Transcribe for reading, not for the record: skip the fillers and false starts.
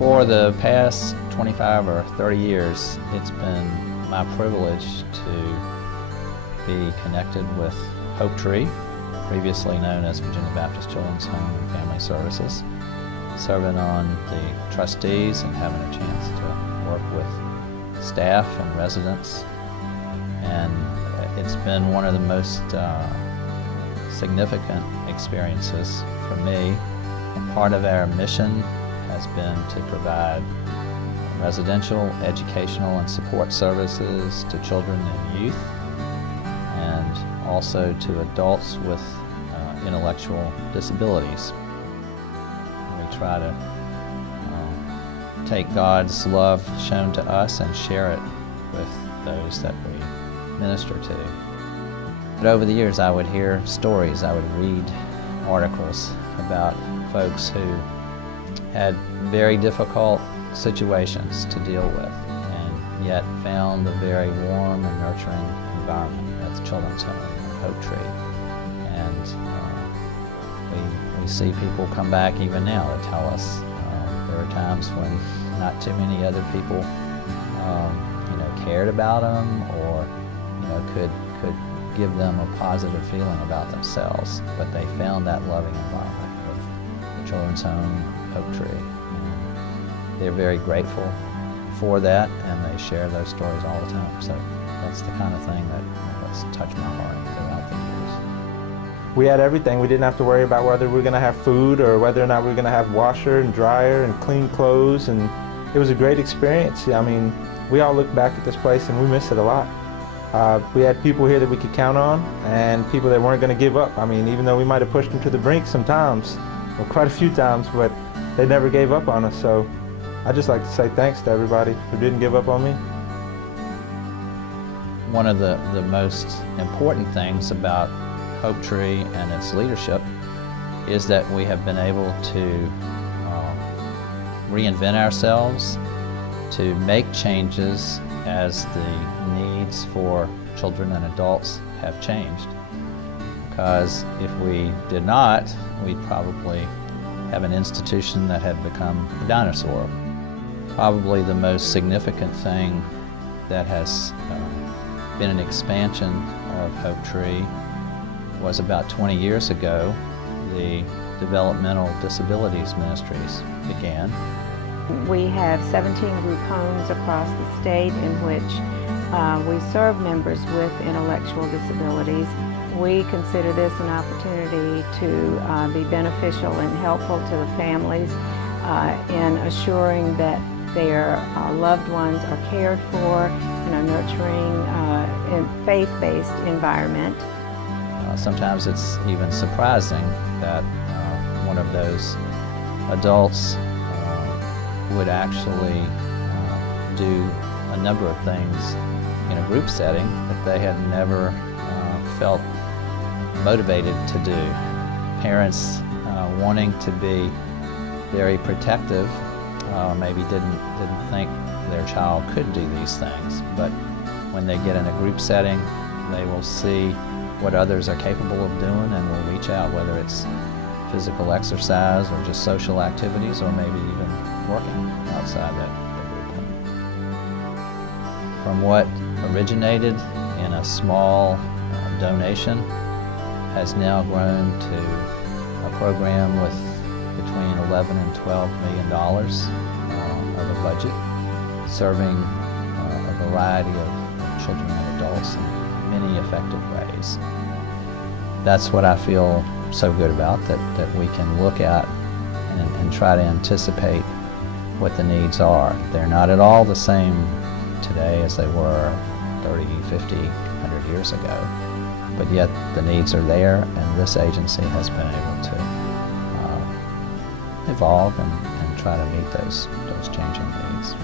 For the past 25 or 30 years, it's been my privilege to be connected with HopeTree, previously known as Virginia Baptist Children's Home and Family Services, serving on the trustees and having a chance to work with staff and residents. And it's been one of the most significant experiences for me. A part of our mission has been to provide residential, educational, and support services to children and youth, and also to adults with intellectual disabilities. We try to take God's love shown to us and share it with those that we minister to. But over the years, I would hear stories, I would read articles about folks who had very difficult situations to deal with, and yet found a very warm and nurturing environment at the Children's Home at HopeTree. And we see people come back even now to tell us there are times when not too many other people cared about them or could give them a positive feeling about themselves, but they found that loving environment with the Children's Home, HopeTree. And they're very grateful for that, and they share those stories all the time. So that's the kind of thing that's touched my heart throughout the years. We had everything. We didn't have to worry about whether we were going to have food or whether or not we were going to have washer and dryer and clean clothes, and it was a great experience. I mean, we all look back at this place and we miss it a lot. We had people here that we could count on, and people that weren't going to give up. I mean, even though we might have pushed them to the brink sometimes, or quite a few times, but they never gave up on us. So I'd just like to say thanks to everybody who didn't give up on me. One of the most important things about HopeTree and its leadership is that we have been able to reinvent ourselves, to make changes as the needs for children and adults have changed. Because if we did not, we'd probably have an institution that had become a dinosaur. Probably the most significant thing that has been an expansion of HopeTree was about 20 years ago, the Developmental Disabilities Ministries began. We have 17 group homes across the state in which we serve members with intellectual disabilities. We consider this an opportunity to be beneficial and helpful to the families in assuring that their loved ones are cared for in a nurturing and faith-based environment. Sometimes it's even surprising that one of those adults would actually do a number of things in a group setting that they had never felt motivated to do. Parents wanting to be very protective maybe didn't think their child could do these things, but when they get in a group setting, they will see what others are capable of doing and will reach out, whether it's physical exercise or just social activities, or maybe even working outside that group home. From what originated in a small donation has now grown to a program with between $11 and $12 million of a budget, serving a variety of children and adults in many effective ways. That's what I feel so good about, that we can look at and try to anticipate what the needs are. They're not at all the same today as they were 30, 50, 100 years ago, but yet the needs are there, and this agency has been able to evolve and try to meet those changing needs.